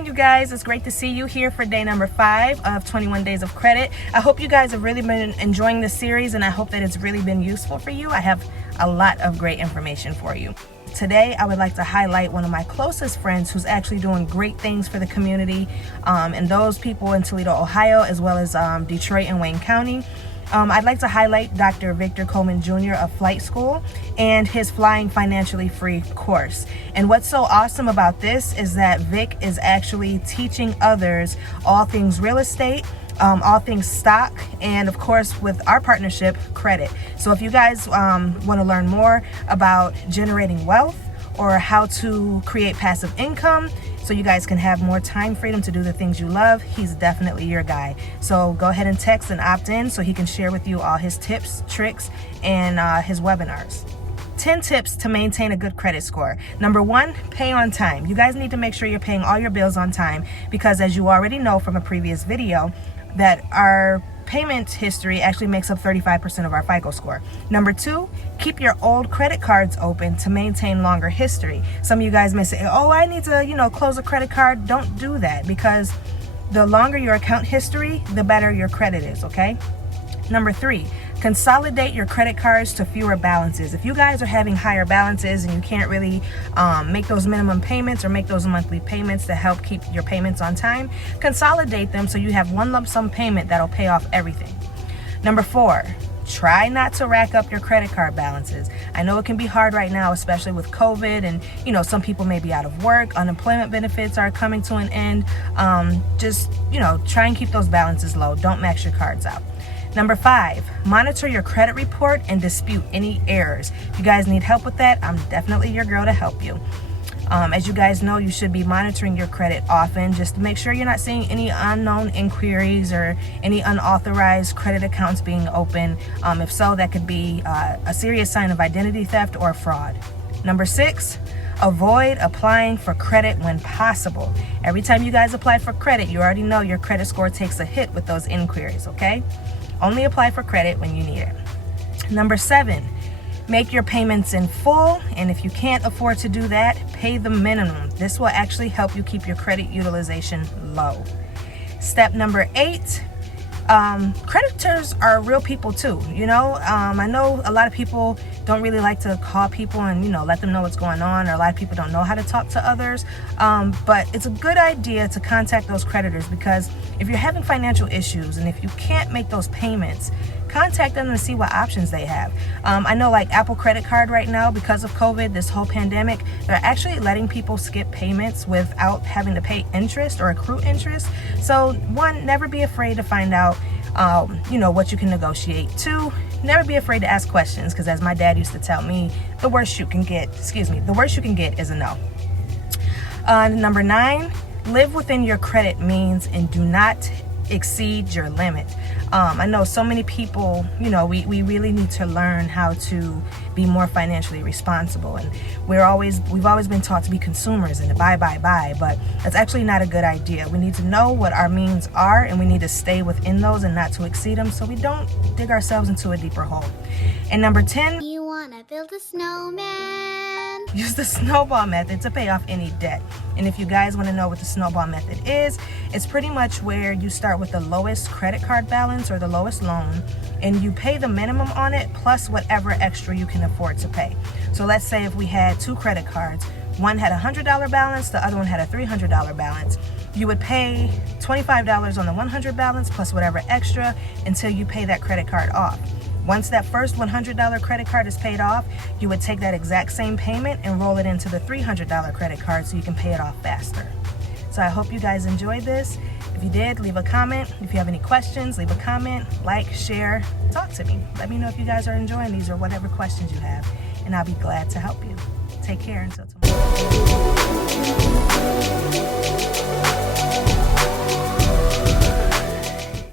on, you guys? It's great to see you here for day number 5 of 21 Days of Credit. I hope you guys have really been enjoying this series, and I hope that it's really been useful for you. I have a lot of great information for you. Today, I would like to highlight one of my closest friends who's actually doing great things for the community, and those people in Toledo, Ohio, as well as Detroit and Wayne County. I'd like to highlight Dr. Victor Coleman Jr. of Flight School and his Flying Financially Free course. And what's so awesome about this is that Vic is actually teaching others all things real estate, all things stock, and of course with our partnership, credit. So if you guys want to learn more about generating wealth or how to create passive income so you guys can have more time freedom to do the things you love, he's definitely your guy. So go ahead and text and opt in so he can share with you all his tips, tricks, and his webinars. 10 tips to maintain a good credit score. Number 1, pay on time. You guys need to make sure you're paying all your bills on time, because as you already know from a previous video, that our payment history actually makes up 35% of our FICO score. Number 2, keep your old credit cards open to maintain longer history. Some of you guys may say, oh, I need to, close a credit card. Don't do that, because the longer your account history, the better your credit is, okay? Number 3, consolidate your credit cards to fewer balances. If you guys are having higher balances and you can't really make those minimum payments or make those monthly payments to help keep your payments on time, consolidate them so you have one lump sum payment that'll pay off everything. Number 4, try not to rack up your credit card balances. I know it can be hard right now, especially with COVID, and some people may be out of work, unemployment benefits are coming to an end. Just try and keep those balances low. Don't max your cards out. Number 5, monitor your credit report and dispute any errors. If you guys need help with that, I'm definitely your girl to help you. As you guys know, you should be monitoring your credit often just to make sure you're not seeing any unknown inquiries or any unauthorized credit accounts being open. If so, that could be a serious sign of identity theft or fraud. Number 6, avoid applying for credit when possible. Every time you guys apply for credit, you already know your credit score takes a hit with those inquiries, okay? Only apply for credit when you need it. Number 7, make your payments in full, and if you can't afford to do that, pay the minimum. This will actually help you keep your credit utilization low. Step number 8, creditors are real people too. I know a lot of people don't really like to call people and let them know what's going on, or a lot of people don't know how to talk to others, but it's a good idea to contact those creditors, because if you're having financial issues and if you can't make those payments, contact them and see what options they have. I know like Apple credit card right now, because of COVID, this whole pandemic, they're actually letting people skip payments without having to pay interest or accrue interest. So 1, never be afraid to find out what you can negotiate. 2, never be afraid to ask questions, because as my dad used to tell me, the worst you can get is a no. Number 9, live within your credit means and do not exceed your limit. I know so many people, we really need to learn how to be more financially responsible, and we've always been taught to be consumers and to buy, but that's actually not a good idea. We need to know what our means are, and we need to stay within those and not to exceed them, so we don't dig ourselves into a deeper hole. And number 10, you wanna build a snowman? Use the Snowball method to pay off any debt. And if you guys want to know what the Snowball method is, it's pretty much where you start with the lowest credit card balance or the lowest loan, and you pay the minimum on it plus whatever extra you can afford to pay. So let's say if we had 2 credit cards, one had a $100 balance, the other one had a $300 balance. You would pay $25 on the $100 balance plus whatever extra until you pay that credit card off. Once that first $100 credit card is paid off, you would take that exact same payment and roll it into the $300 credit card so you can pay it off faster. So I hope you guys enjoyed this. If you did, leave a comment. If you have any questions, leave a comment, like, share, talk to me. Let me know if you guys are enjoying these or whatever questions you have, and I'll be glad to help you. Take care until tomorrow.